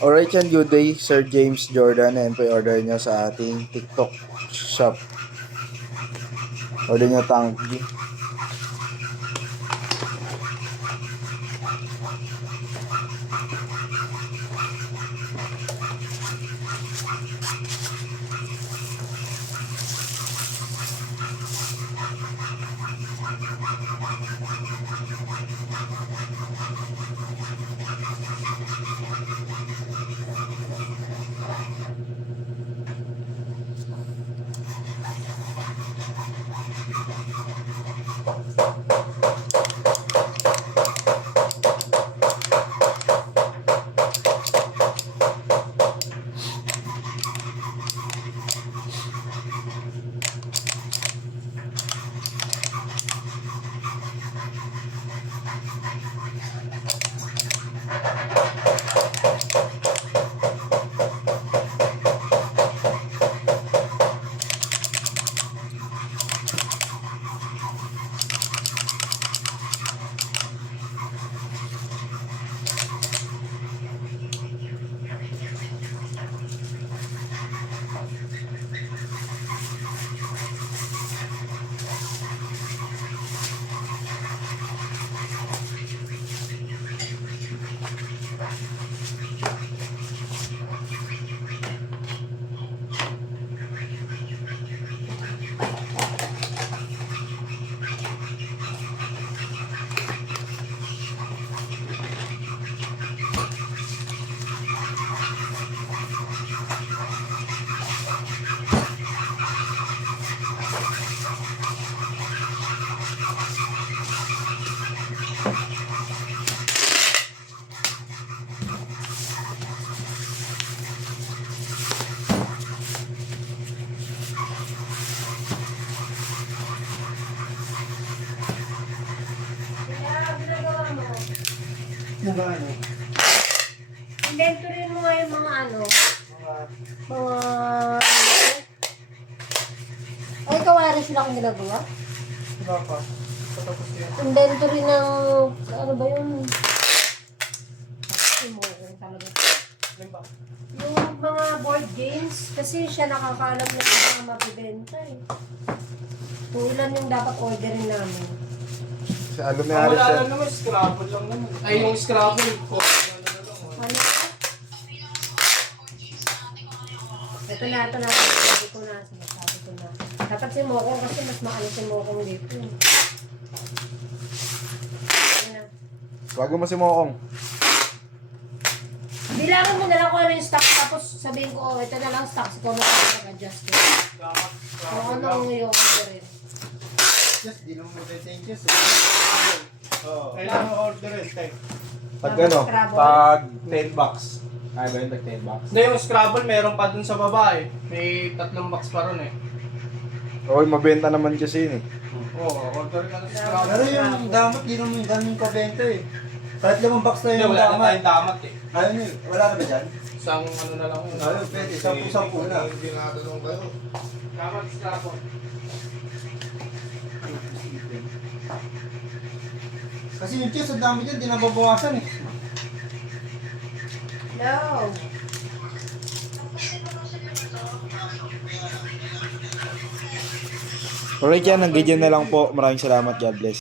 Alright yan, good day, Sir James Jordan. And pa-order nyo sa ating TikTok shop. Order nyo tangki. Ano? Inventory mo nga yung mga ano, mga... Ay, kawarin sila kung ginagawa? Diba pa? Patapos yan. Inventory ng... Ano ba yun? Kasi mo talaga. Ano ba? Yung mga board games, kasi siya nakakaalam na mga mabibenta eh. Kung ilan yung dapat orderin namin. Alam na Wala siya. lang naman, Scrabble lang naman. Ay, yung Scrabble. Ano? Ito na. Sabi ko na. Dapat si Mokong kasi mas maano si Mokong dito. Ano na? Bago mo si Mokong. Bilangan mo na lang kung ano yung stock tapos sabihin ko, oh, ito na lang stock. Ikaw na mag-adjust ko. Kung ano ang yung orderin. Just, di naman mag-thank you. Kailangan orderin, type. Pag ano, pag 10 bucks. Ay ba yun, tag 10 bucks? Hindi, yung Scrabble meron pa dun sa baba eh. May 3 box pa ron eh. Oy, mabenta naman kasi yun eh. Oo, order ka ng Scrabble. Pero yung damat, di naman ganun kabenta eh. Kahit 5 box na Hindi, yung wala na damat. tayong damat eh. Ayun eh, wala na ba dyan? Isang ano na lang yun. Ayun, pwede. 10 na. Hindi natanong kayo. Damat Scrabble. Kasi yung cheese, ang dami dyan, di nababawasan eh. No. Alright yan, hanggang dyan na lang po. Maraming salamat. God bless.